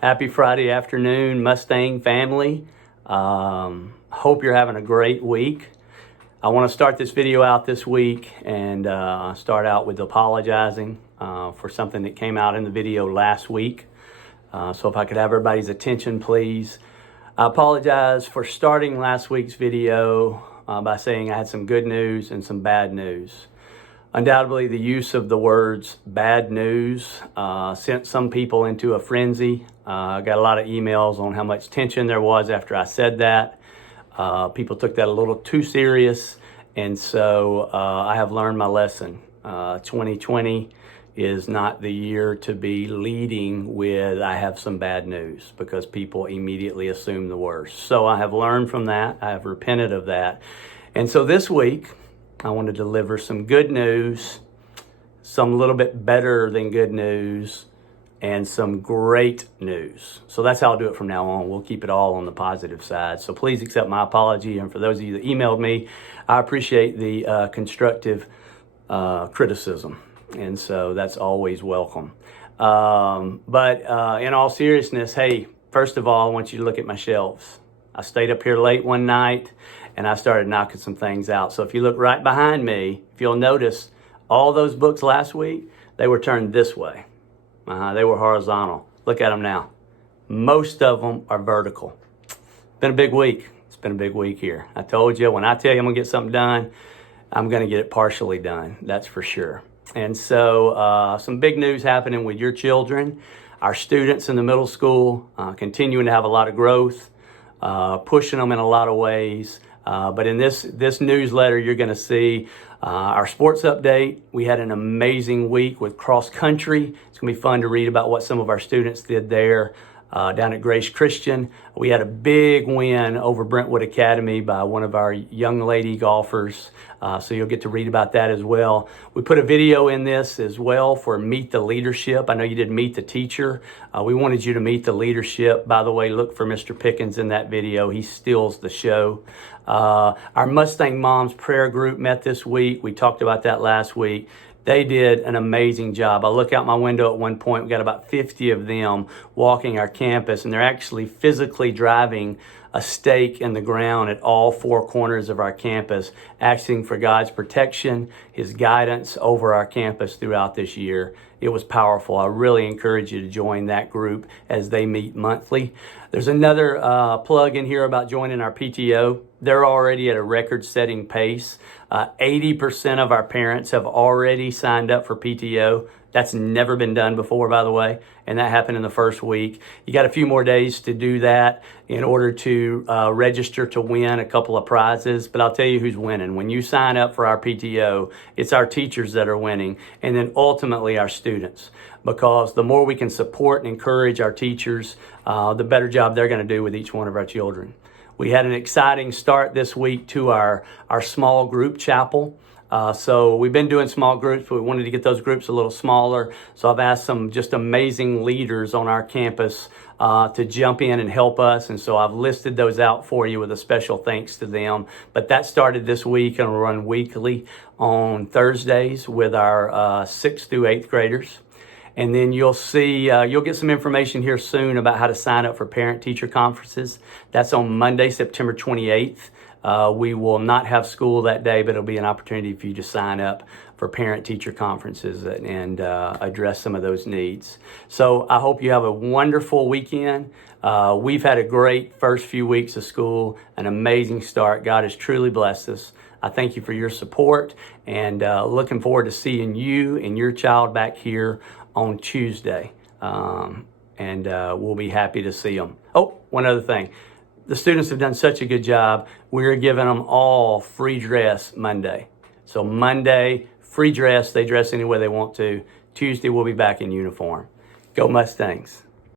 Happy Friday afternoon, Mustang family. Hope you're having a great week. I want to start this video out this week and start out with apologizing for something that came out in the video last week. So if I could have everybody's attention, please. I apologize for starting last week's video by saying I had some good news and some bad news. Undoubtedly, the use of the words bad news sent some people into a frenzy. I got a lot of emails on how much tension there was after I said that. People took that a little too serious, and so I have learned my lesson. 2020 is not the year to be leading with I have some bad news, because people immediately assume the worst. So I have learned from that. I have repented of that. And so this week, I want to deliver some good news, some little bit better than good news, and some great news. So that's how I'll do it from now on. We'll keep it all on the positive side. So please accept my apology. And for those of you that emailed me, I appreciate the constructive criticism. And so that's always welcome. But in all seriousness, hey, first of all, I want you to look at my shelves. I stayed up here late one night and I started knocking some things out. So if you look right behind me, if you'll notice, all those books last week, they were turned this way. They were horizontal. Look at them now. Most of them are vertical. It's been a big week. It's been a big week here. I told you, when I tell you I'm gonna get something done, I'm gonna get it partially done, that's for sure. And so some big news happening with your children. Our students in the middle school continuing to have a lot of growth, pushing them in a lot of ways. But in this newsletter, you're going to see our sports update. We had an amazing week with cross country. It's going to be fun to read about what some of our students did there down at Grace Christian. We had a big win over Brentwood Academy by one of our young lady golfers. So you'll get to read about that as well. We put a video in this as well for Meet the Leadership. I know you did Meet the Teacher. We wanted you to meet the leadership. By the way, look for Mr. Pickens in that video. He steals the show. Our Mustang Moms prayer group met this week. We talked about that last week. They did an amazing job. I look out my window at one point, we got about 50 of them walking our campus, and they're actually physically driving a stake in the ground at all four corners of our campus, asking for God's protection, His guidance over our campus throughout this year. It was powerful. I really encourage you to join that group as they meet monthly. There's another plug in here about joining our PTO. They're already at a record-setting pace. 80% of our parents have already signed up for PTO. That's never been done before, by the way, and that happened in the first week. You got a few more days to do that in order to register to win a couple of prizes, but I'll tell you who's winning. When you sign up for our PTO, it's our teachers that are winning, and then ultimately our students, because the more we can support and encourage our teachers, the better job they're going to do with each one of our children. We had an exciting start this week to our small group chapel. So we've been doing small groups, but we wanted to get those groups a little smaller. So I've asked some just amazing leaders on our campus to jump in and help us. And so I've listed those out for you with a special thanks to them. But that started this week and will run weekly on Thursdays with our 6th through 8th graders. And then you'll see, you'll get some information here soon about how to sign up for parent-teacher conferences. That's on Monday, September 28th. We will not have school that day, but it'll be an opportunity for you to sign up for parent-teacher conferences and address some of those needs. So I hope you have a wonderful weekend. We've had a great first few weeks of school, an amazing start. God has truly blessed us. I thank you for your support, and looking forward to seeing you and your child back here on Tuesday. And we'll be happy to see them. Oh, one other thing. The students have done such a good job. We're giving them all free dress Monday. So Monday, free dress. They dress any way they want to. Tuesday, we'll be back in uniform. Go Mustangs.